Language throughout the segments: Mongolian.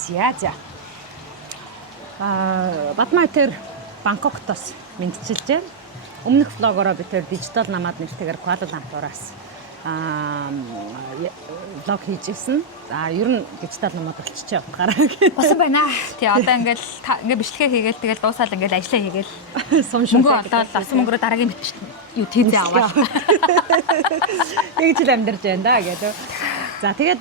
мэдчихье. За. Бадмайтер Бангкоктоос мэдчилж байна. Өмнөх влогороо би тэр дижитал намаад нэртэйгээр Куала Лумпураас влог хийжсэн. Ер нь дижитал намаад болчихж байгаа гараа. Босон байна. Тий одоо ингээд бичлэгээ хийгээл тэгэл дуусаад ингээд ажиллаа хийгээл мөнгө олоод авсан мөнгөөрөө дараагийн юу тийзээ аваад. Тэгж л амьдарч байна да гэдэг. За тэгээд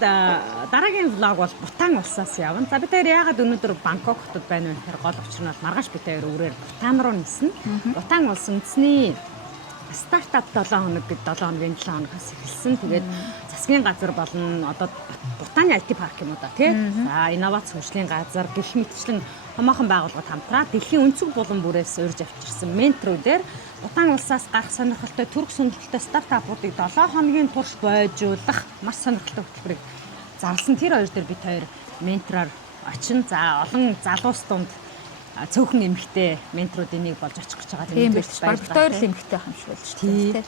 дараагийн влог бол Бутан улсаас явна. За бид хоёр яагаад өнөөдөр Бангкоктод байна вэ гэхээр гол учир нь бол маргааш бид хоёр үрээр Бутан руу ниснэ. Бутан улс үндэсний стартап 7 хоног бид 7 хоногийн 7 хоногоос эхэлсэн. Тэгээд засгийн газар болон одоо Бутаны IT парк юм уу да тий. За инновац хөгжлийн газар гэх мэтчлэн томоохон байгууллагууд хамтраад дэлхийн өнцөг булан бүрээс урьж авчирсан менторуудаар Бутан улсаас гарах сонирхолтой төрөх сонирхолтой стартапуудыг 7 хоногийн турш бойжуулах маш сонирхолтой хөтөлбөрийг зарласан. Тэр хоёр дээр бид хоёр ментороор очин. За олон залуус дунд цөөхөн эмэгтэй менторуудын нэг болж очих гэж байгаа. Тийм биш. Бид хоёр л эмэгтэй хам шиг болж тийм.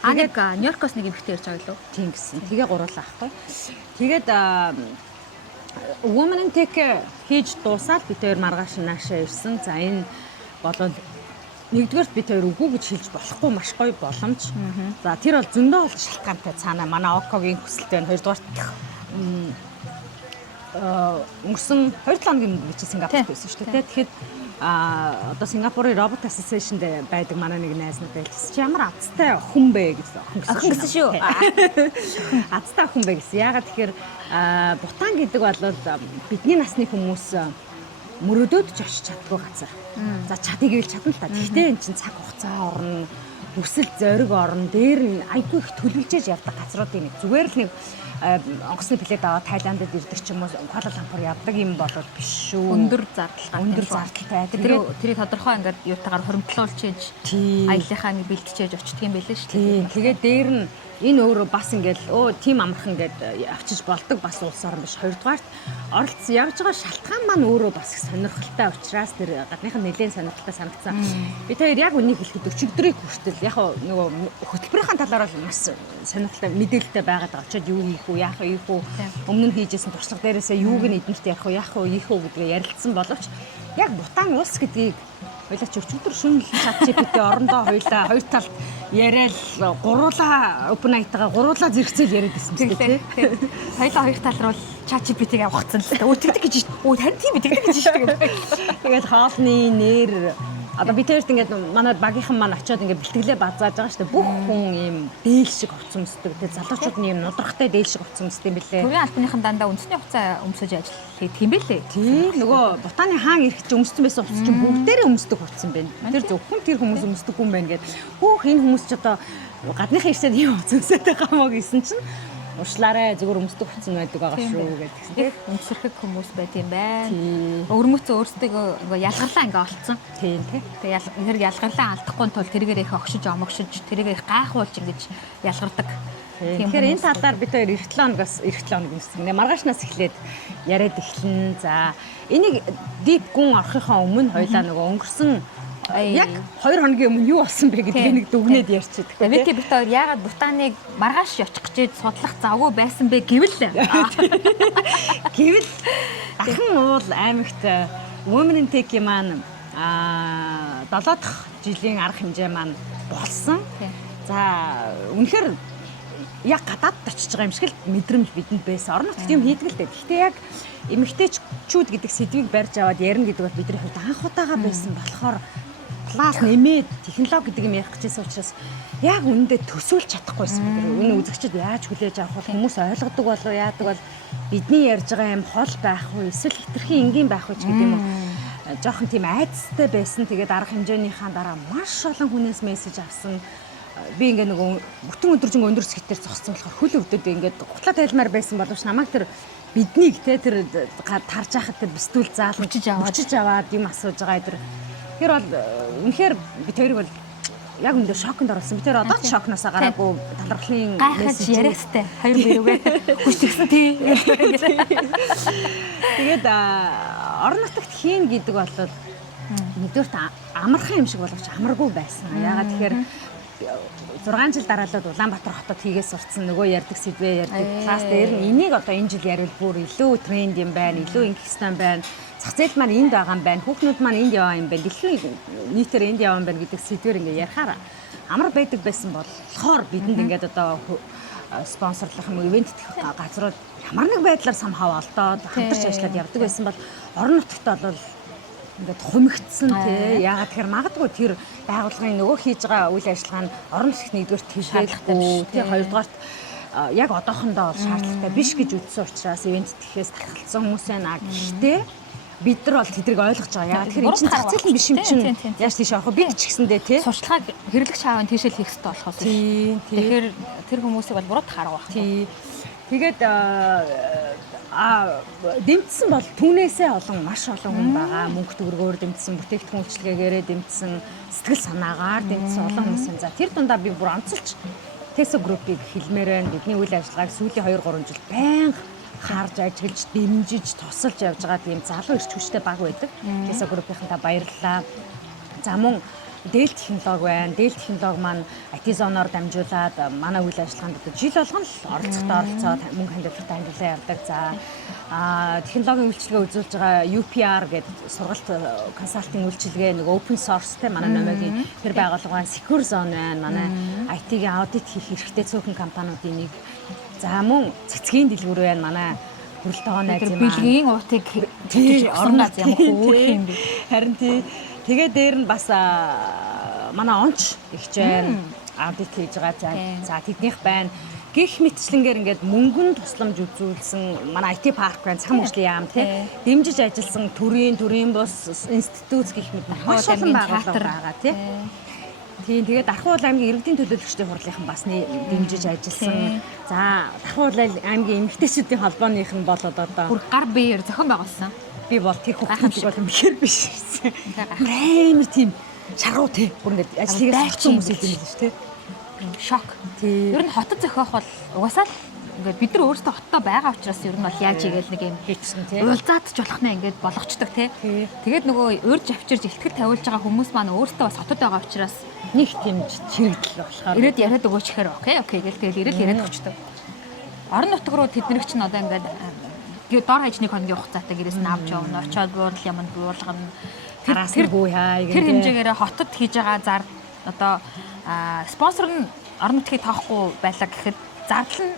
Нэг Нью-Йоркоос нэг эмэгтэй ирж байгаа лөө. Тийм гэсэн. Тэгээ гурлаа ахгүй. Тэгээд Women in Tech хийж дуусаад бид хоёр маргааш наашаа ирсэн. За энэ болол нэгдүгээрт бид хоёр үгүй гэж хэлж болохгүй маш гоё боломж. За тэр бол зөндөө бол шалтгаантай цаана манай Окогийн хүсэлтэй байна. Хоёрдугаарт өнгөрсөн 2-7 хоногийн өмнө би Сингапурт байсан шүү дээ. Тэгэхэд одоо Сингапурын Robot Association-д байдаг манай нэг найз надад хэлсэн чи ямар азтай охин бэ гэж охин гэсэн шүү. Азтай охин бэ гэсэн. Яагаад тэгэхээр Бутан гэдэг бол бидний насны хүмүүс мөрөдөөд ч очиж чаддгүй газар. За чадыг ивэл чадна л та. Гэхдээ эн чинь цаг хугацаа орно, хүсэл зориг орно, дээр нь айгүй их төлөвлөж явдаг газруудын нэг. Зүгээр л нэг онгоцны билет аваад Тайландд ирдэг ч юм уу Куала Лумпур явдаг юм болоод биш шүү. Өндөр зардалтай. Өндөр зардалтай. Тэрийг тодорхой ингээд юутагаар хуримтлуулж хийж аяллахаа нэг бэлтжиж очдөг юм байлээ шүү дээ. Тэгээд дээр нь энэ өөрөө бас ингээл тим амархан ингээд авчиж болдог бас улс орн биш. Хоёрдугаарт оролцсон явж байгаа шалтгаан маань өөрөө бас их сонирхолтой учраас тэр гадныхан нэлээд сонирхолтой санагдсан. Би тэр яг үнийг хэлэхэд өчигдрийг хүртэл яг нөгөө хөтөлбөрийн талаар бол маш сонирхолтой мэдээлэлтэй байгаад байгаа. Очоод юу хийх үү, яах вэ, өмнө нь хийжсэн туршлага дээрээсээ юуг нь эднэрт ярих уу, яах вэ, ийх үү гэдгээ ярилцсан боловч яг Бутан улс гэдгийг хоёлаа өчигдөр шөнө ChatGPT орондоо хоёлаа хоёр талд яриад гуруулаа OpenAI-тайгаа гуруулаа зэрэгцээл яриад байсан тийм тийм. Хоёлаа хоёр тал руу ChatGPT-г авахцсан л та. Тэгдэг гэж шүү. Харин тийм тэгдэг гэж шүү. Тэгээд хоолны нэр одоо би тэрт ингээд манай багийнхан маань очиод ингээд бэлтгэлээ базааж байгаа шүү дээ. Бүх хүн ийм дээл шиг хувцас өмсдөг. Тэгээд залуучууд нь ийм нудрахтай дээл шиг хувцас өмсдөг юм билээ. Төвийн албаныхан дандаа үндэсний хувцас өмсөж ажил хийдэг юм билээ. Тийм нөгөө Бутаны хаан ирэх чинь өмссөн байсан хувцас чинь бүгдээрээ өмсдөг хувцас юм байна. Тэр зөвхөн тэр хүмүүс өмсдөггүй юм байна гэдэг. Хөөх энэ хүмүүс ч одоо гадныхан ирсэд ийм хувцас өмсөд байгаа мó гэсэн чинь уршлаарэ зүгээр өмсдөг хувцас байдаг байгаа шүү гэдгсэн тийм өмсөрхөг хүмүүс байт юм байна. Өвөрмөцөө өөрсдөө ялгарлаа ингээ олцсон. Тийм тийм. Тэгээ хэрэг ялгарлаа алдахгүй тул тэргээр их огшиж омогшиж тэргээр их гайхуулж ингэж ялгардаг. Тэгэхээр энэ талаар бид хоёр эх 7 хоног юмсан. Маргаашнаас эхлээд яриад эхэлнэ. За энийг дип гүн орохынхаа өмнө хоёлаа нөгөө өнгөрсөн яг 2 хоногийн өмнө юу болсон бэ гэдгийг нэг дүгнээд ярьчихдаг. Вики бит хоёр яагаад Бутаныг маргааш очих гэж судлах завгүй байсан бэ гэвэл дахин уул аймагт Women in Tech маань 7 дахь жилийн арга хэмжээ маань болсон. За үнэхээр яг гадаад очиж байгаа юм шиг л мэдрэмж бидэнд байсан. Орон нутгад юм хийдэг л дээ. Гэхдээ яг эмэгтэйчүүд гэдэг сэдвийг барьж аваад ярина гэдэг бол бидний хувьд анх удаага байсан болохоор класс нэмээд технологи гэдэг юм ярих гэжсэн учраас яг үнэндээ төсөөлж чадахгүйсэн. Энэ үзэгчид яаж хүлээж авах вэ? Хүмүүс ойлгодог болов яадаг бол бидний ярьж байгаа юм хол байх уу? Эсвэл хитрхийн энгийн байх уу ч гэдэг юм уу? Жохон тийм айцтай байсан. Тэгээд арга хэмжээнийхаа дараа маш олон хүнээс мессеж авсан. Би ингээ нөгөө бүтэн өдржин өндөр сэхтэр зогссон болохоор хөл өвдөд ингээд гутлаа тайлмаар байсан боловч намайг тэр биднийг тэр тарж яхад тэр бистүүл заал хүчиж аваад юм асууж байгаа тэр бол үнэхээр би тэрийг бол яг үндэ шоконд орсон. Би тэр одоо ч шокноосоо гараагүй талархлын мессеж яриастай хоёр бэрүүгээ хүчтэйсэн тий. Тэгээд орон нутагт хийн гэдэг бол нэгдүгээрт амархан юм шиг болгоч амаргүй байсан. Ягаад тэгэхээр 6 жил дараалал Улаанбаатар хотод хийгээ сурцсан нөгөө ярьдаг сэдвээ ярьдаг класс дээр нь энийг одоо энэ жил яривал бүр илүү тренд юм байна, илүү ингэх ёстой юм байна. Зах зээл маань энд байгаа юм байна. Хүүхнүүд маань энд яваа юм байна. Дэлхийн нийтээр энд яваа юм байна гэдэг сэдвээр ингээ ярихаар амар байдаг байсан болохоор бидэнд ингээд одоо спонсорлох юм ивент газрууд ямар нэг байдлаар самхав олдоод хамтарч ажиллаад явдаг байсан бол орон нутагт бол ингээд хумигдсан тий. Яагаад тэгэхээр магадгүй тэр байгууллагын нөгөө хийж байгаа үйл ажиллагаа нь орон нутагт нэгдүгээр төвшөлгүй тий. Хоёрдугаарт яг одоохондоо бол шаардлагатай биш гэж үзсэн учраас ивент тэхээс татгалцсан хүмүүс байна. Гэхдээ бид нар бол тэдрийг ойлгож байгаа. Яагаад тэгэхээр энэ чинь зах зээл биш юм чинь яаж тийш авах вэ? Бид ч гэсэндээ тий. Сурчлагыг хэрэглэгч хаавын тийшэл хийх хэрэгтэй болохоос. Тэгэхээр тэр хүмүүсийг бол буруу харах байх. Тий. Тэгээд дэмжсэн бол түүнээсээ олон маш олон хүн байгаа. Мөнгө төгрөгөөр дэмжсэн, бүтээгдэхүүн үйлчилгээгээрээ дэмжсэн, сэтгэл санаагаар дэмжсэн олон хүмүүс юм. За тэр дундаа би бүр онцолж Teso Group-ийг хэлмээр байна. Бидний үйл ажиллагааг сүүлийн 2-3 жил байнга харж ажиллаж, дэмжиж, тусалж явж байгаа тийм залуу эрч хүчтэй баг байдаг. Teso Group-ийнхэнтэй баярлалаа. За мөн Дэл технологи байна. Дэл технологи маань IT зоноор дамжуулаад манай үйл ажиллагаанд жил болгон л оролцоод мөнгө хандлагатай хандлагаа явдаг. За технологийн үйлчилгээ үзүүлж байгаа UPR гэдэг сургалт консалтинг үйлчилгээ нэг open source-тэй манай номогийн тэр байгууллага байна. Secure Zone байна. Манай IT-ийн аудит хийх хэрэгтэй цөөхөн компаниудын нэг. За мөн цэцгийн дэлгүүр байна. Манай хөрөлтөөгөө найз юм. Билгийн уутыг хийж орно аз ямар хөөх юм бэ? Харин тий. Тэгээ дээр нь бас манай онч ихж байна. Аудит хийж байгаа. За тэднийх байна. Гэх мэтчлэнгээр ингээд мөнгөн тусламж үзүүлсэн манай IT парк байна. Цахим хөгжлийн яам тий. Дэмжиж ажилласан төрийн бус институт гэх мэт маш олон байгууллага байгаа тий. Тийм тэгээд Дархан аймгийн иргэдийн төлөөлөгчдийн хурлынхан бас дэмжиж ажилласан. За Дархан аймгийн эмэгтэйчүүдийн холбооных нь бол одоо бүр гар биеэр зохион байгуулсан. Би бол тэр хүүхдүүд бол мэхэр биш гэсэн. Амар тийм шаргуу тий. Бүр ингээд ажлыг хийсэн хүмүүс юм л шүү тий. Шок. Ер нь хотод зохиох бол угаасаа л ингээд бид нар өөрсдөө хоттой байгаа учраас ер нь бол яаж игээл нэг юм хийчихсэн тий. Уулзаад ч болох нэ ингээд болгочдөг тий. Тэгээд нөгөө урьж авчирж ихтгэл тавиулж байгаа хүмүүс маань өөрсдөө бас хотод байгаа учраас нэг тийм чирэгдэл болохоор ирээд яриад өгөөч гэхээр окей гэл тэгэл ирээд яриад өгчдөг. Орон нутг руу тэднэрч чинь одоо ингээд дор хаяжны хоногийн хугацаатай гэрээс нь авч явна. Очоод буурлал юмд буурлахна. Тэр хүү хаа гэх. Тэр хэмжээгээр хотод хийж байгаа зар одоо спонсор нь орон нутгийг тоохгүй байлаа гэхэд зардал нь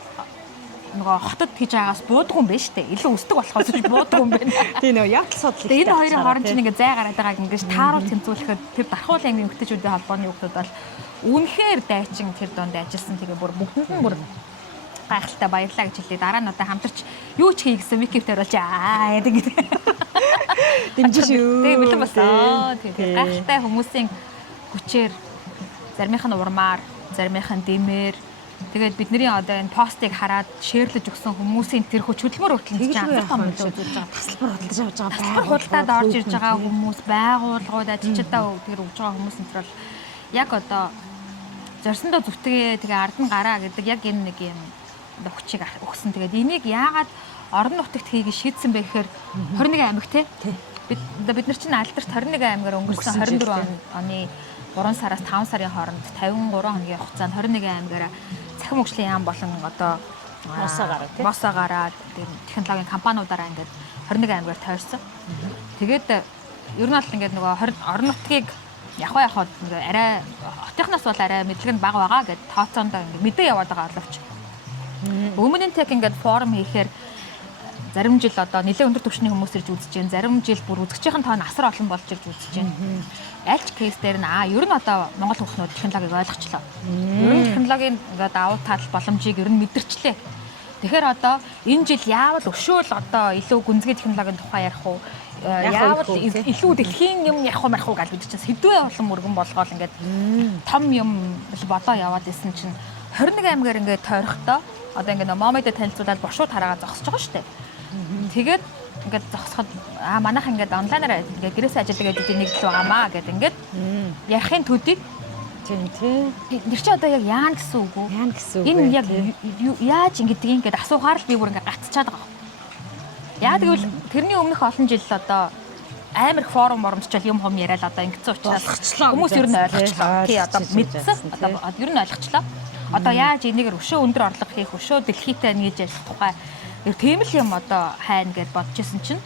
нөгөө хотод хийж байгаагаас буудаг юм байна шүү дээ. Илүү өсдөг болохоос ч буудаг юм байна. Тийм нөгөө явдал судлал. Энэ хоёрын хооронд чинь ингээд зай гараад байгааг ингээд тааруул тэнцвүүлэхэд тэр Дархан аймгийн эмэгтэйчүүдийн холбооны хүмүүс бол үнэхээр дайчин тэр донд ажилласан. Тэгээ бүр бүгдэнд нь бүр гайхалтай баярлалаа гэж хэлээ. Дараа нь одоо хамтарч юу ч хийгсэн викив тавиулж яадаг гэдэг. Дэмжиж шүү. Тэгээ бэлэн басаа. Тэгээ гайхалтай хүмүүсийн хүчээр заримынх нь урмаар, заримынх нь дэмээр тэгээд бидний одоо энэ постыг хараад шеэрлэж өгсөн хүмүүсийн тэр хүч хөдөлмөр хөтлөж анзаарсан юм үзүүлж байгаа. Тасалбар хөтлөж авч байгаа байгууллагад орж ирж байгаа хүмүүс, байгууллагууд ажилчдаа тэр өгж байгаа хүмүүс энэ төр бол яг одоо зорсондоо зүтгээ тэгээ ард нь гараа гэдэг яг энэ нэг юм хүчийг өгсөн. Тэгээд энийг яагаад орон нутагт хийгээ шийдсэн бэ гэхээр 21 аймаг тий. Бид нар чинь алдарт 21 аймгаар өнгөрсөн 24 оны 3 сараас 5 сарын хооронд 53 хоногийн хугацаанд 21 аймгаараа цахим хөгжлийн яам болон одоо мосоо гараад технологийн компаниудаараа ингээд 21 аймгаар тойрсон. Тэгээд ер нь бол ингээд нөгөө орон нутгийг явах ингээ арай хотынхнаас бол арай мэдлэг нь бага байгаа гэд тооцоондоо ингээ мэдээ яваад байгаа боловч Women in Tech ингээд форум хийхээр зарим жил одоо нэлээд өндөр түвшний хүмүүс ирж үзэж байна. Зарим жил бүр үзэгчийн тоон асар олон болж ирж үзэж байна. Альч кейс дээр нь ер нь одоо Монгол хүүхнүүд технологиг ойлгочлоо. Ер нь технологийн ингээд давуу тал боломжийг ер нь мэдэрчлээ. Тэгэхээр одоо энэ жил яавал өшөөл одоо илүү гүнзгий технологийн тухай ярих уу? Яавал илүү дэлхийн юм ярих уу марих уу гэж бид чинь сэдвээ болон мөргөн болгоол ингээд том юм бодоо яваад исэн чинь 21 аймгаар ингээд тойрохдоо одоо ингээд момоёдод танилцуулаад бошууд хараагаа зогсож байгаа шүү дээ. Тэгээд ингээд зогсоход манайх ингээд онлайнаар ингээд гэрээсээ ажилладаг гэдэг нэг л байгаамаа гэдэг ингээд ярихын төдий тийм нэр чи одоо яг яана гэсэн үг үү? Яана гэсэн үг. Энэ яг яаж ингэдгийг ингээд асуухаар л би бүр ингээд гацчаад байгаа. Яа тэгвэл тэрний өмнөх олон жил одоо амар их форум оромжчил юм яриад одоо ингэсэн учраас хүмүүс ер нь ойлгочлоо. Тий одоо мэдсэн одоо ер нь ойлгочлоо. Одоо яаж энийгээр өшөө өндөр орлого хийх, өшөө дэлхийтэй нийж ярих тухай тийм л юм одоо хайна гэж бодож исэн чинь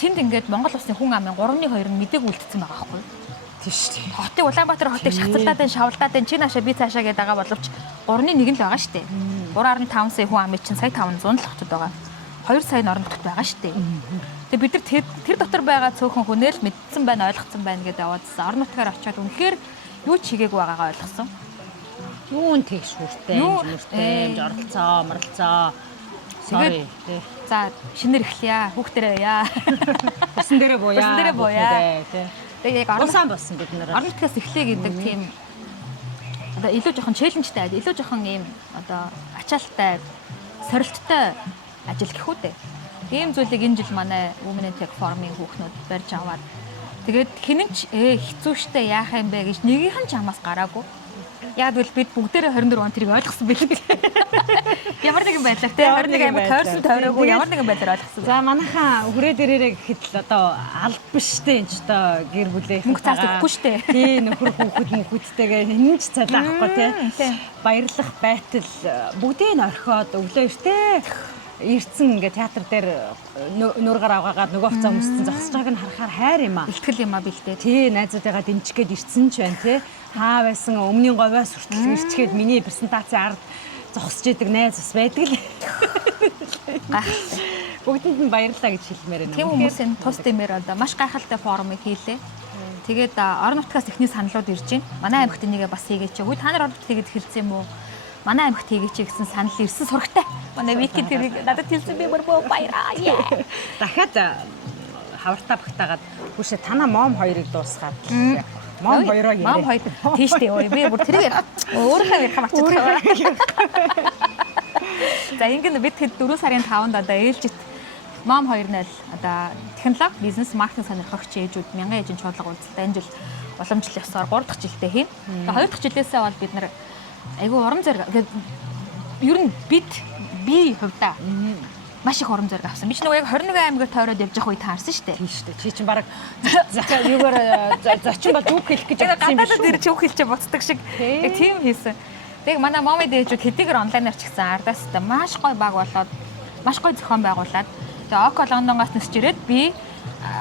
тэнд ингээд Монгол улсын хүн амын 3.2 нь мэдээг үлдсэн байгаа байхгүй юу? Тийм шүү дээ. Хотыг Улаанбаатар хотыг шаталдаад энэ шавлдаад энэ чи наашаа би цаашаа гэдэг байгаа боловч 3.1 л байгаа шүү дээ. 3.5 сая хүн амын чинь сая 500 л хотод байгаа. 2 сая орон нутгад байгаа шүү дээ. Тэгээ бид нар тэр дотор байгаа цөөхөн хүнэл мэдсэн байна, ойлгоцсон байна гэдээ яваадсан. Орон нутгаар очиод үнэхээр юу ч хийгээгүй байгаагаа ойлгосон. Юун тэгш хүртэй, юмртэй, оролцоо. Sorry. За шинээр эхлэе. Хүүхдэрээ яа. Усан дээрээ бууя. Тэгээ яг орон болсон бид нэр. Орон нутгаас эхлэе гэдэг тийм одоо илүү жоохон челленжтэй, илүү жоохон ийм одоо ачаалттай, сорилттой ажил гэх үү дээ. Ийм зүйлийг энэ жил манай Women in Tech Forum-ийн хүүхнүүд барьж аваад тэгээд хинэнч хэцүү шттэ яах юм бэ гэж нэгийнхэн ч хамаас гараагүй. Яг бол бид бүгдээрээ 24 он тэрийг ойлгосон билээ. Ямар нэгэн байдлаар те 21 аймаг тойрсон тойроогүй ямар нэгэн байдлаар ойлгосон. За манайхаа хүрээ дээрээ гэхэд л одоо алба биш те энэ ч одоо гэр бүлээ мөнгө цаасахгүй штэ. Тий нөхөр хүүхэдтэйгээ хинж цалаа авахгүй те. Баярлах байтал бүгдийг нь орхиод өглөө эртээ ирцэн ингээ театр дээр нүргэр аваагаад нөгөө хуцаа өмссөн зогсож байгааг нь харахаар хайр юм аа. Илтгэл юм аа бэлдээ. Тий найзуудаагаа дэмжих гээд ирцэн ч байна те. Хаа байсан өмнгийн говьоос хүртэл ирчгээд миний презентацийн ард зогсож идэг найз бас байдаг л. Гайхалтай. Бүгдэнд нь баярлалаа гэж хэлмээр байна. Тийм хүмүүсийн тус дэмээр одоо маш гайхалтай форумыг хийлээ. Тэгээд орон нутгаас эхний саналууд ирж байна. Манай аймагт энийгээ бас хийгээч. Үгүй та нар орон нутгийг хэлсэн юм уу? Манай аймагт хийгээч гэсэн санал ирсэн сурагтай. Манай вики тэрийг надад хэлсэн би бүр баяраа. Дахиад хавартаа багтаагаад хүшээ танаа мом хоёрыг дуусгаад мом хоёроо яриа. Мом хоёр тийштэй ой би бүр тэрийг өөрийнхөө ярих мачдаг. За ингэн бид 4 сарын 5-нд одоо ээлжит мом хоёр нь л одоо технологи, бизнес, маркетинг сонирхогч ээжүүд 1000 ээжийн чуулга уулзалтаа энэ жил уламжлал ёсоор 3 дахь жилдээ хийн. Тэгээ 2 дахь жилээсээ бол бид нар айгүй урам зориг ер нь би хувьдаа маш их урам зориг авсан. Би ч нөгөө яг 21 аймагт тойроод явж явах үе таарсан шүү дээ. Тийм шүү дээ. Чи чинь баг юугаар зочин бол үг хэлэх гэж байгаа юм биш үү? Гадаадд ирж үг хэлчээ буцдаг шиг яг тийм хийсэн. Тэгээ манай момын дээжүүд хэдийгээр онлайнаар ч гэсэн ардаас та маш гоё баг болоод маш гоё зохион байгуулад тэгээ Око Лондонгоос нисч ирээд би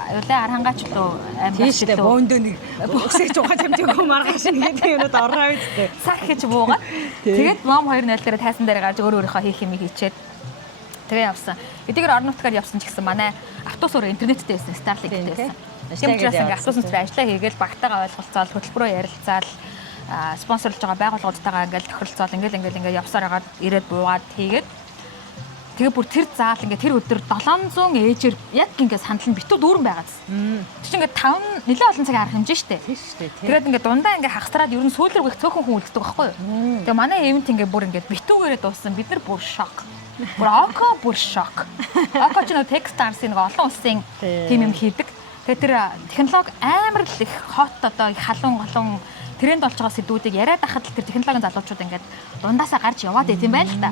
үлээ архангаач лөө амгаач лөө бөөндөө нэг өсөж ухаж амжаагүй маргааш нэг юмуд ороо үсттэй. Сах гэж буугаад тэгээд мом 2-0 дээр тайсан дээр гарч өөрийнхөө хийх юм хийчээд тэгээ явсан. Хэдийгээр орон нутгаар явсан ч гэсэн манай автобус өөр интернеттэй байсан, Starlink-тэй байсан. Тийм учраас ингээ автобус дээр ажиллаа хийгээл багтаагаа ойлголцоол хөтөлбөрөөр ярилцаал спонсорлж байгаа байгууллагуудтайгаа ингээл тохиролцоол ингээл явсаар хагаад ирээд буугаад хийгээд тэгээ бүр тэр заал ингээ тэр өдөр 700 ээжээр яг ингээ сандал нь битүү дүүрэн байгааз. Тэр чинь ингээ 5 нэлээд олон цагийн арга хэмжээ штэ. Тийм штэ. Тэгээд ингээ дундаа ингээ хагасраад ер нь сүүл рүү их цөөхөн хүн үлддэг байхгүй юу? Тэгээ манай ивент ингээ бүр ингээ битүүгээрээ дууссан. Бид нар бүр шок. Бүр Око бүр шок. Око ч нэг Techstars-ийн нэг олон улсын тим юм хийдэг. Тэгээ тэр технологи амар л их хот одоо их халуун голон тренд болж байгаа сэдвүүдийг яриад ахад л тэр технологийн залуучууд ингээд дундаасаа гарч яваад байт юм байна л та.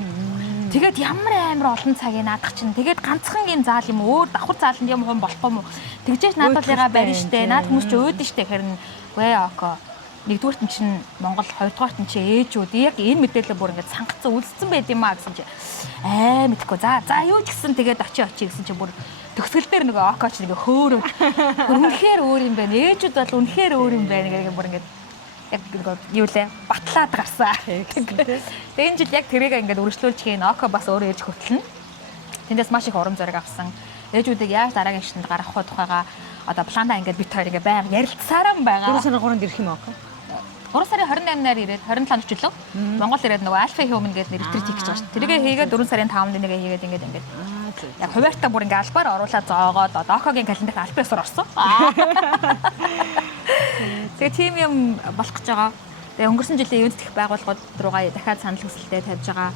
Тэгээд ямар амар олон цагийн наадах чинь тэгээд ганцхан юм заал юм өөр давхар зааланд юм хүн болохгүй юм уу? Тэгжээч надад яга барина штэ. Наад хүмүүс ч өөдөн штэ харин гээ Око. Нэгдүгürt нь чинь Монгол, хоёрдугаарт нь чинь ээжүүд яг энэ мэдээлэл бүр ингээд сангацсан үлдсэн байд юм аа гэсэн чи мэдхгүй. За юу ч гэсэн тэгээд очи гэсэн чи бүр төгсгөл дээр нөгөө Око ч нэг хөөрөө үнэхээр өөр юм байна. Ээжүүд бол үнэхээр өөр юм байна гэх юм бүр ингээд яг юу лээ батлаад гарсан. Тэгээ энэ жил яг тэрийг ингээд үргэлжлүүлж хийн Око бас өөрөө ээж хөтлөн. Тэндээс маш их урам зориг авсан. Ээжүүдийг яаж дараагийн шинэд гаргах вэ тухайга одоо планда ингээд бит хоёр ингээд байнга ярилцсараа байгаа. 4 сарын 3-нд ирэх юм Око? 3 сарын 28-наар ирээд 27 өчөлөө Монгол ирээд нөгөө Alpha Human гэдэг ретрит хийх гэж байгаа шүү. Тэргээ хийгээд 4 сарын 5-нд нэгээ хийгээд ингээд яг хуваарьтаа бүр ингээ албаар оруулаад зоогоод одоо Окогийн календарт албаасаар орсон. Тэгээ тийм юм болох гэж байгаа. Тэгээ өнгөрсөн жилийн ивент дэх байгууллагууд руугаа дахиад санал хүсэлтээ тавьж байгаа.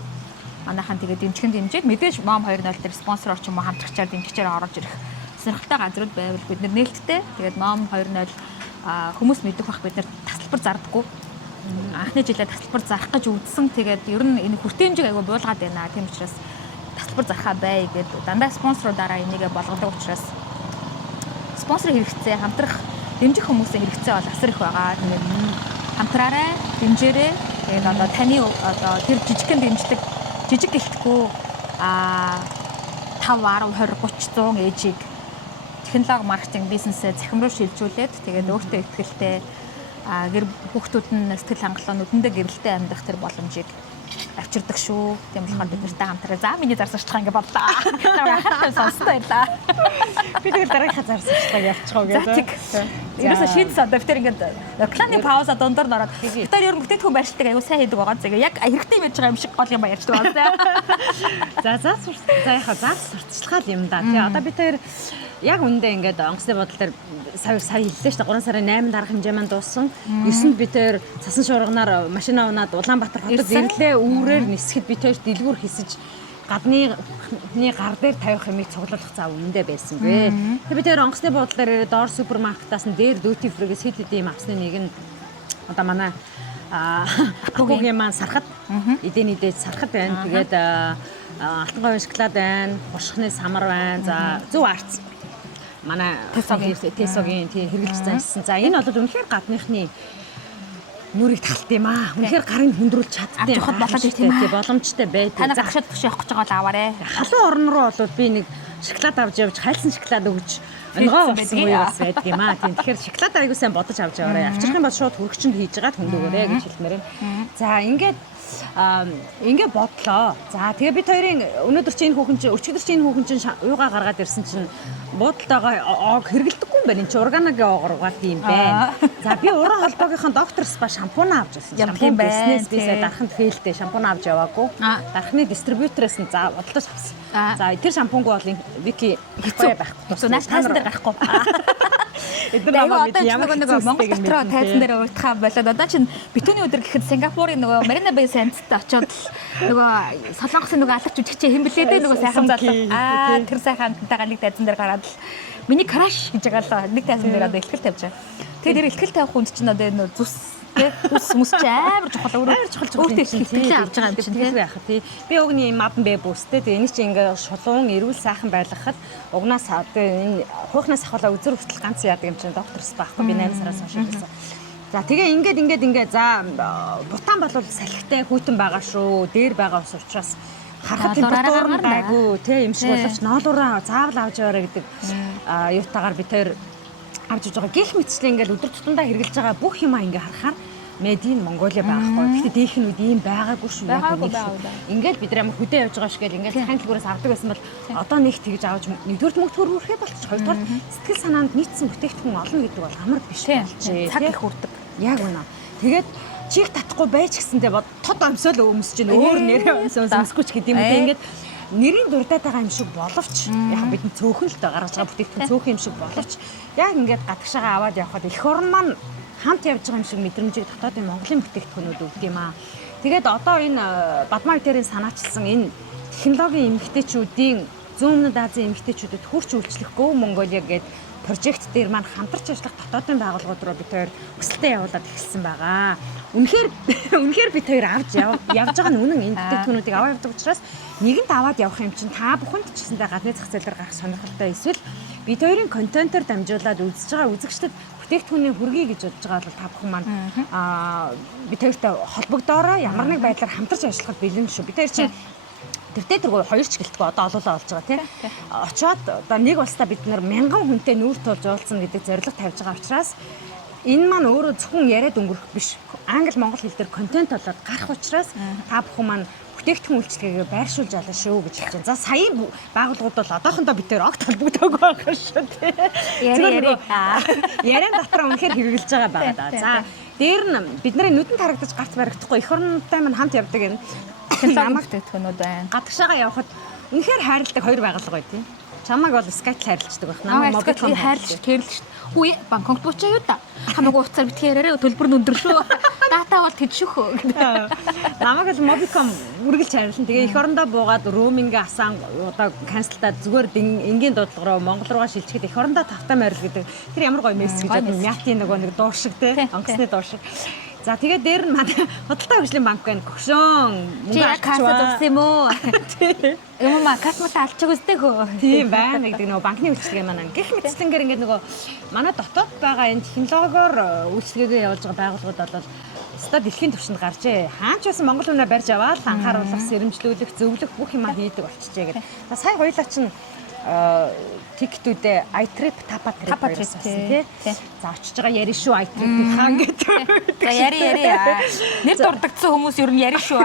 Манайхан тэгээ дэмжиж мэдээж мом 2.0 дээр спонсороор ч юм уу хамтрагчаар дэмжигчээр орж ирэх сонирхолтой газрууд байвал бид нэр нээлттэй. Тэгээд мом 2.0 хүмүүс мэдэх бах бид нэр тасалбар зардаггүй. Анхны жилээ тасалбар зарах гэж үзсэн. Тэгээд ер нь энэ хүртээмжийг аягүй буулгаад байна. Тийм учраас тасалбар зархаа бай гэдэг дандаа спонсоруудаараа энийгээ болгодог учраас спонсор хэрэгцээ, хамтрах дэмжих хүмүүсийн хэрэгцээ бол асар их байгаа. Тэгээд хамтраарай, дэмжээрэй. Тэгээд одоо таны одоо тэр жижигхэн дэмждэг жижиг гэлтгүй 5, 10, 20, 30, 100 ээжийг технологи маркетинг бизнесээ захим руу шилжүүлээд тэгээд өөртөө ихтэй гэр хүүхдүүд нь сэтгэл хангалуун нүдэндээ гэрэлтэй амьдрах тэр боломжийг авчирдаг шүү. Тийм болохоор бид нартай хамтраа. За миний зарсагчгаа ингэ бодлоо. Сонстой байлаа. Би тэр дараагийнхаа зарсагчгаа явчихаа гэдэг. За тийм. Ерөөсө шийдсэн одоо бид тэр ингэ реклами пауза дондор нороод бид нар ер нь бүтээтгүн барьшилтыг аюу сайн хийдэг байгаа. Тэгээ яг хэрэгтэй байж байгаа юм шиг гол юм баярчдаг байна. За яхаа сурталчилгаа юм да. Тэгээ одоо бид тэр яг үндэ ингээд онгоцны бодол дээр сая хэллээ шүү дээ. 3 сарын 8-нд арга хэмжээ маань дууссан. 9-нд бид тэр цасан шуурганаар машина унаад Улаанбаатар хотод ирлээ. Үүрээр нисэхэд бид тэр дэлгүүр хисэж гадны гар дээр тавих юмыг цуглуулах зав үндэ байсангүй. Тэгээ бид тэр онгоцны бодол дээр доор супермаркетаас нь дээр duty free-гээс хэд хэдийн юм авсны нэг нь одоо манай Апогийн маань сархад эдэний дээд сархад байна. Тэгээд алтан говийн шоколад байна, хуршихны самар байна. За зөв арц манай Тесогийн хэрэглэж заншсан. За энэ бол үнэхээр гадныхны нүрийг талт юм аа. Үнэхээр гарыг хөндрүүлж чаддсан. Авчихад болоод ирэх тийм ээ. Боломжтой байдаг. Танаа гашаад явах гэж байгаа бол аваарэ. Халуун орн руу бол би нэг шоколад авч явж хайлсан шоколад өгч өнгөө болсон үе бас байдаг юм аа. Тийм тэгэхээр шоколад аягүй сайн бодож авч яваарэ. Авчрах юм бол шууд хөргөчөнд хийжгаад хөндөөгөөрэй гэж хэлмээр юм. За ингээд бодлоо. За тэгээ бид хоёрын өнөөдөр чинь хүүхэн чинь өчигдөр чинь хүүхэн чинь юугаа гаргаад ирсэн чинь буудалтайгаа хэрэгэлдэггүй юм байна. Энд чинь органикийн оогооргоо тийм байна. За би уран холбоогийнхын доктор спа шампуна авч ирсэн. Шампун бизнес бисээ дарханд фейлтэй шампуна авч яваагүй. Дархны дистрибьюторээс нь за бодлооч авсан. За тэр шампунг бол Вики байхгүй байхгүй. Нааш тайсан дээр гарахгүй. Эдгээр намайг ямар нэг Монгол дотроо тайзан дээр ууртахаа болоод одоо чинь битүүний өдөр гэхэд Сингапурын нөгөө Марина Бэй Сандтай очиод нөгөө Солонгосын нөгөө аларч үжигчээ хэн блээ дээ нөгөө сайхан залуу. Тэр сайхан хамтдаа нэг тайзан дээр гараад миний краш гэж байгаа л нэг тайзан дээр одоо ихтгэл тавьж байгаа. Тэгээд тэр ихтгэл тавих хүнд чинь одоо энэ зүс хүмүүс ч амар чухал өөртөө ихтгэл авч байгаа юм чинь тийм яах тий. Би угны мабн бэ бүстэй. Тэгээ энийг чи ингээ шулуун эрүүл сайхан байлгахад угнаас энэ хуухнаас ахвала үзэр хүртэл ганц яадаг юм чинь докторс байхгүй би 8 сараас хойш ирсэн. За тэгээ ингээд за бутаан бол салхитай хүйтэн байгаа шүү. Дээр байгаа ус учраас харахад температур нь гайгүй тий юм шиг боловч ноолуураа заавал авч яваарай гэдэг юутагаар би тэр авч иж байгаа. Гэх мэтчлээ ингээд өдөр тутамдаа хэрэгжилж байгаа бүх юмаа ингээ харахаар Медийн Монголиа байхгүй. Гэхдээ дээхэн үед ийм байгаагүй шүү. Ингээд бид амар хөдөө явж байгаа шиг ингээд цахин дэлгүүрээс авдаг байсан бол одоо нэг тэгж авч нэгдүгээр мөнгө төрөөрхөө болчих. Хоёрдугаар сэтгэл санаанд нийцсэн бүтээгдэхүүн олно гэдэг бол амар биш болжээ. Цаг их хүрдэг. Яг үнэ. Тэгээд чих татахгүй байж гисэндээ бод тод өмсөөл өмсөж чинь өөр нэрээ өмсөхгүй ч гэдэг юм үү. Ингээд нэрийн дурдаад байгаа юм шиг боловч яг бидний цөөхөн л гаргаж байгаа бүтээгдэхүүн цөөхөн юм шиг боловч яг ингээд гадагшаага аваад явхад эх орн маань хамт явж байгаа юм шиг мэдрэмжийг дотоодын Монголын бүтээгдэхүүнүүд өгд юм аа. Тэгээд одоо энэ Бадмаг дээрээ санаачилсан энэ технологийн эмэгтэйчүүдийн зүүн өмнөд Азийн эмэгтэйчүүдэд хурц үйлчлэх Go Mongolia гэдэг прожект дээр маань хамтарч ажиллах дотоодын байгууллагууд руу бид хоёр өсөлтөө явуулаад эхэлсэн байгаа. Үнэхээр бид хоёр авч явж байгаа нь үнэн энэ бүтээгдэхүүнүүдийг аваад явдаг учраас нэгэнд аваад явах юм чинь та бүхэнд ч гэсэндээ гадны зах зээл дээр гарах сонирхолтой эсвэл бид хоёрын контентоор дамжуулаад үзэж байгаа үзэгчдэд бүтээгдэхүүний хүргэе гэж бодож байгаа бол та бүхэн маань бид хоёртой холбогдоорой ямар нэг байдлаар хамтарч ажиллахад бэлэн шүү. Бид хоёр чинь тэртээ тэргүй хоёр ч гэлтгүй одоо олоолаа болж байгаа тийм. Очоод одоо нэг улстай бид нар 1000 хүнтэй нүүр тулж уулзсан гэдэг зорилго тавьж байгаа учраас энэ маань өөрөө зөвхөн яриад өнгөрөх биш. Англи монгол хэл дээр контент болоод гарах учраас та бүхэн маань бүтээгдэхүүн үйлчлэгээ байршуулж алаа шүү гэж хэлж байна. За саяын байгууллагууд бол одоохондоо бид тээр огт холбогдоогүй байгаа шүү тийм. Яриан дотроо үнэхээр хэрэгжилж байгаа да. За дээр нь бидний нүдэнд харагдаж гарт баригдахгүй эх орнтой маань хамт явдаг энэ технологи бүтээгдэхүүнүүд байна. Гадагшаага явхад үнэхээр хайрладаг хоёр байгууллага бай тийм. Чамайг бол Skype хайрлаждаг байх. Намайг Mobicom хайрлаж кэрлж. Хүү Бангкокт буучаа юу да? Хамаагүй уцаар битгий яриараа төлбөр нь өндөр шүү. Дата бол тэд шүүх. Намайг л Mobicom үргэлж хайрлан. Тэгээ эх орондоо буугаад roaming асан одоо канселтаад зүгээр энгийн дуудлага руу Монгол руугаа шилжихэд эх орондоо тавтай морил гэдэг. Тэр ямар гоё мессеж гэж бодсон. Мяти нөгөө нэг дуу шиг те. Онгоцны дуу шиг. За тэгээд дээр нь манай худалдаа хөгжлийн банк байна. Гөгшөөн Чи яг касса зурсан юм уу? Юм маа касмата алчих үстэй хөө. Тийм байна гэдэг нөгөө банкны үйлчлэгээ маань. Гэх мэтчлэнгээр ингээд нөгөө манай дотоод байгаа энэ технологиор үйлчлэгээ явуулж байгаа байгууллагууд бол өстой дэлхийн түвшинд гарчээ. Хаач байсан Монгол хүнээ барьж аваад анхааруулах, сэрэмжлүүлэх, зөвлөх бүх юмаа хийдэг болчихжээ гэдэг. Сая хоёулаа чинь тиктүүдээ iTrip, TapaTrip байсан тий. За очиж байгаа яри шүү iTrip хаан гэдэг. За яри. Нэр дурддагсан хүмүүс ер нь яри шүү.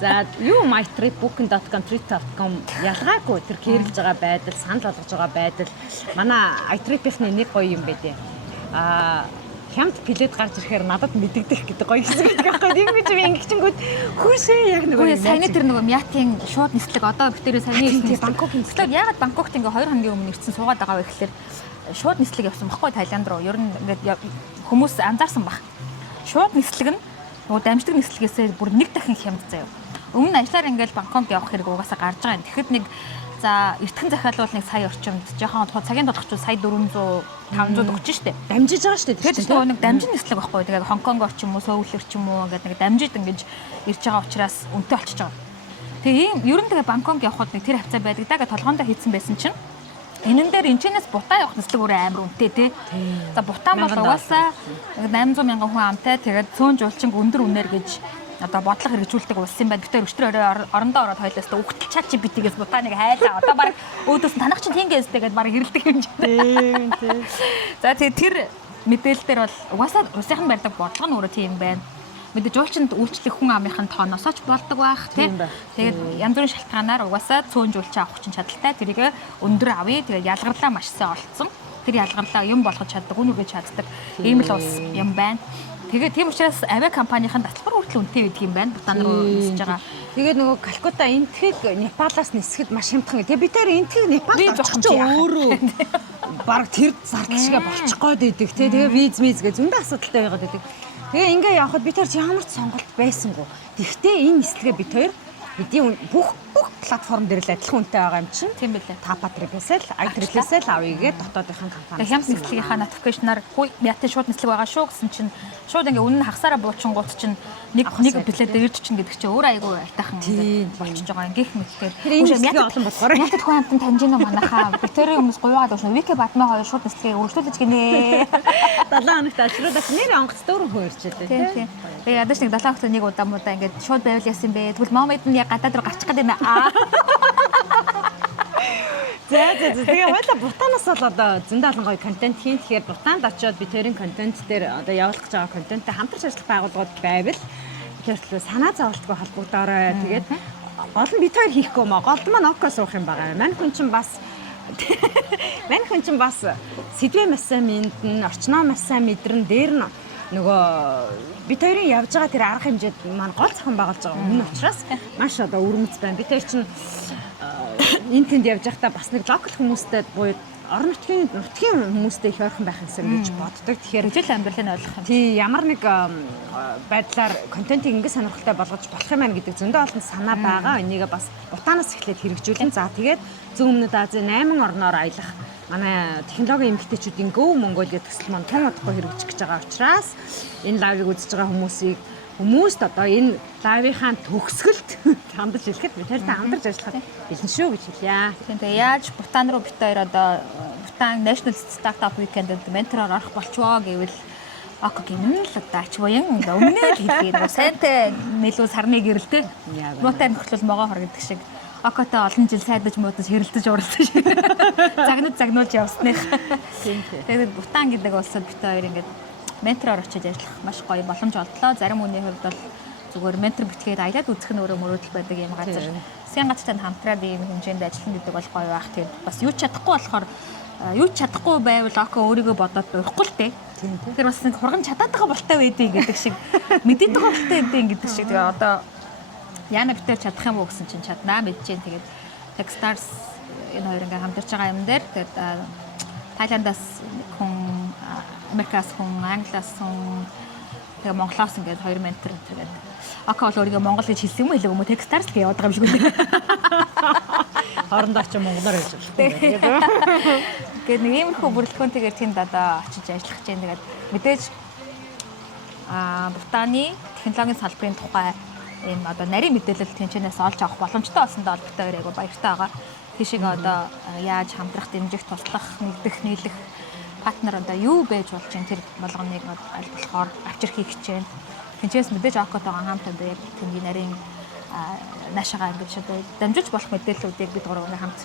За юу iTrip, Booking.com, Trip.com ялгаагүй тэр кэрлж байгаа байдал, санал болгож байгаа байдал манай iTrip-ийн нэг гоё юм байдээ. Хямд плед гарч ирэхээр надад мэддэгдэх гэдэг гоё хэсэг байдаг байхгүй. Тийм гэж би ингэчингүүд хүүшээ яг нөгөө саяны тэр нөгөө Мятийн шууд нислэг одоо битэрээ саяны ирсэн Бангкок нислэг. Ягаад Бангкокт ингээ 2 хоногийн өмнө ирсэн суугаад байгаа вэ гэхээр шууд нислэг явсан баггүй Тайланд руу. Ер нь ингээд хүмүүс анзаарсан баг. Шууд нислэг нь нөгөө дамждаг нислэгээс бүр нэг дахин хямд заяа. Өмнө нь ажиллаар ингээл Бангкок явах хэрэг угаасаа гарч байгаа юм. Тэгэхэд нэг за эртхэн захиалбал нэг сая орчимд жоохон цагийн толгочд сая 400 500 өгч штэ. Дамжиж байгаа штэ. Тэгэхээр нөгөө нэг дамжин нислэг байхгүй. Тэгээд Хонконгор ч юм уу, Сөүлэр ч юм уу ингээд нэг дамжид ингэж ирж байгаа учраас үнэтэй болчихж байгаа. Тэгээ ийм ер нь тэгээ Бангкок явхад нэг тэр хавцаа байдаг даа гэж толгоондоо хийсэн байсан чинь энэн дээр энэчнээс Бутан явах нислэг өөрөө амар үнэтэй тий. За Бутан бол угаасаа 800 мянган хүн амтай тэгээд цөөн жуулчинг өндөр үнээр гэж одоо бодлого хэрэгжүүлдэг улс юм байна. Гэтэ өчтөр орондоо ороод хойлоостой үгтэл чат чи битгээс Бутаныг хайлаа. Одоо баг өөдөөс танах чинь тэнгээстэй гэдээ баг хэрэлдэг юм чинь. Тийм. За тэгээ тэр мэдээлэл дээр бол угаасаа улсынхан барьдаг бодлого нь өөрөө тийм байна. Мэдээж жуулчинд үйлчлэх хүн амынхын тооноосоо ч болдог байх тийм. Тэгээд янз бүрийн шалтгаанаар угаасаа цөөн жуулчаа авах чинь чадaltaй. Тэрийг өндөр авъя. Тэгээд ялгарлаа маш сайн олцсон. Тэр ялгарлаа юм болгож чаддаг, үн үгэж чаддаг ийм л улс юм байна. Тэгээд тийм учраас авиа компанийн татвар хүртэл үнэтэй байдаг юм байна. Бутан руу нисэж байгаа. Тэгээд нөгөө Калкута энтхийг Непалаас нисэхэд маш хямдхан. Тэгээд бид тэр энтхийг Непалд очих чинь өөрөө баг тэр зардал шигээ болчих гээд идэг тий. Тэгээ виз гэж зөндөө асуудалтай байгаад идэг. Тэгээ ингээ явхад бид тэр ямар ч сонголт байсангүй. Тэгвэл энэ нислэгээ бид хоёр эдийн бүх платформ дээр л адилхан үнэтэй байгаа юм чинь. Тийм билээ. TapaTrip-ээс л iTrip-ээс л авъягээд дотоодынхан компани. Хямд нислэгийнхаа notification-аар хүй Мятын шууд нислэг байгаа шүү гэсэн чинь шууд ингээ үнэн хагасаараа буучингууд чинь нэг билет дээр ирж чинь гэдэг чинь өөр айгүй айтайхан болчихж байгаа. Ингээл мэтээр. Тэр энэ нислэгээ олон болохоор Мятад хүн амтан таньж байна манайхаа. Битэрийн хүмүүс гуйгаад өгшөө. Вики Батмаа хоёр шууд нислэгээ өргөжлүүлж гинэ. 7 хоногт ажлуудаас нэр онгоц дөөрөн хуурчээ тий. Тэгээ ядаж нэг 7 хоногт нэг удаа муудаа ингээд шууд байвал яасан бэ? Тэгвэл момед нь яг гадаад руу гарчих гээд байна. Тэгээ хоёлаа Бутанаас бол одоо зөндөө олон гоё контент хийн. Тэгэхээр Бутанд очиод би тэрийн контент дээр одоо явуулах гэж байгаа контенттэй хамтарч ажиллах байгууллагууд байвал тэгэхээр санаа зовлтгүй холбогдоорой. Тэгээд гол нь бид хоёр хийхгүй мó. Голд маань око суух юм байгаа. Мань хүн чинь бас сэдвээ маш сайн мэднэ, орчноо маш сайн мэдрэн дээр нь нөгөө бид хоёрын явж байгаа тэр арга хэмжээд маань гол зохион байгуулж байгаа өмнө учраас маш одоо өрмөц байна. Бид хоёр чинь энэ тэнд явж байхдаа бас нэг локал хүмүүстэй буюу орон нутгийн хүмүүстэй их ойрхон байх юмсан гэж боддог. Тэгэхээр хөгжил амьдралыг ойлгох юм. Тий, ямар нэг байдлаар контентийг ингэ сонирхолтой болгож болох юм байна гэдэг зөндөө олон санаа байгаа. Энийг бас Бутанаас эхлээд хэрэгжүүлэн. За тэгээд Зүүн өмнөд Азийн 8 орноор аялах манай технологийн эмэгтэйчүүдийн Go Mongolia төсөл маань тун удахгүй хэрэгжих гэж байгаа учраас энэ лайвыг үзэж байгаа хүмүүст одоо энэ лайвынхаа төгсгөлт хандаж хэлэхэд бид хоёртай хамтарч ажиллахад бэлэн шүү гэж хэлье. Тэгээ яаж Бутан руу бид хоёр одоо Бутан National Startup Weekend-д ментороор орох болчихвоо гэвэл Око гинэн л одоо ач буян өмнөө л хэлээ нөгөө сайнтай нэлүү сарны гэрэлтэй. Муутай нөхлөл могоо хор гэдэг шиг Окотой олон жил сайдаж муудаж хэрэлдэж уралдаж загнуулж явсных. Тэгээд Бутан гэдэг улсад бид хоёр ингээд ментороор очиж ажиллах маш гоё боломж олдлоо. Зарим хүний хувьд бол зүгээр ментор битгээд аялаад үзэх нь өөрөө мөрөөдөл байдаг юм газар. Сингацтай хамтраад ийм хэмжээнд ажиллана гэдэг бол гоё байх. Тэгээд бас юу ч чадахгүй байвал Око өөрийгөө бодоод урихгүй л дээ. Тэгэхээр бас нэг хурган чадаад байгаа болтой байдгийг гэдэг шиг мэдээд байгаа болтой байдгийг гэдэг шиг. Тэгээ одоо яана битэр чадах юм уу гэсэн чинь чаднаа мэдэж जैन. Тэгээд Techstars энэ хоёр ингээм хамтарч байгаа юм дээр тэгээд Тайландаас хүн, Америкаас хүн, Англиас хүн, тэгээд Монголоос ингээд хоёр ментор тэгээд Око бол өөрийгөө монгол гэж хэлсэн юм хэлээгүй юм уу? Techstars гэж яваад байгаа юм шиг үү? Хоорондоо ч монголоор хэлж байна. Тэгээд нэг иймэрхүү бүрэлдэхүүнтэйгээр тэнд одоо очиж ажиллах гэж байна. Тэгээд мэдээж Бутаны технологийн салбарын тухай ийм одоо нарийн мэдээлэл тэнцэнээс олж авах боломжтой болсондоо албатай айгу баяртай байгаа. Тийшээ одоо яаж хамтрах, дэмжих, туслах, нэгдэх, нийлэх партнер одоо юу байж болж чинь тэр болгоныг аль болохоор авчирхийг хичээн. Тэнцээс мэдээж Окотойгоо хамт одоо яг тэний нарийн наашаага ингэж одоо дамжуулж болох мэдээллүүдийг бид гурав хамт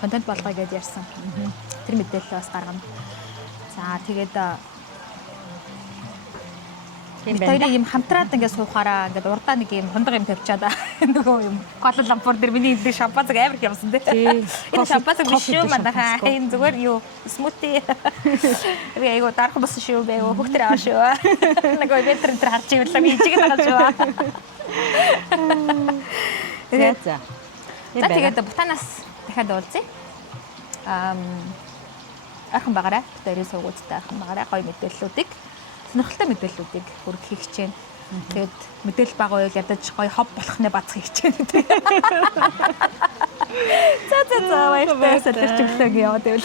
контент болгоё гэж ярьсан. Тэр мэдээлэл бас гаргана. За тэгээд Тэрийг юм хамтраад ингээд суухаараа ингээд урдаа нэг юм хундаг юм тавьчаад нөгөө юм Куала Лумпур дээр миний энэ шампанзаг амар их юмсан тий. Энэ шампанзаг биш шүү манайхаа. Энэ зүгээр юу смути. Би айгу дарах болсон шүү бэ. Хүүхдэр аваа шүү. Нөгөө ветер энэ харж ирлээ би ижиг байгаа шүү. Тэгээд Бутанаас дахиад уулзъя. Архан багаарай. Тэрийн суугуудтай архан багаарай. Гоё мэдээллүүдийг сонирхолтой мэдээллүүдийг хүргэх хичээн. Тэгээд мэдээлэл бага уйл ядаж гоё хоб болох нэ бацх хичээн. За баяртай сэлэрч өглөөг яваад байвал.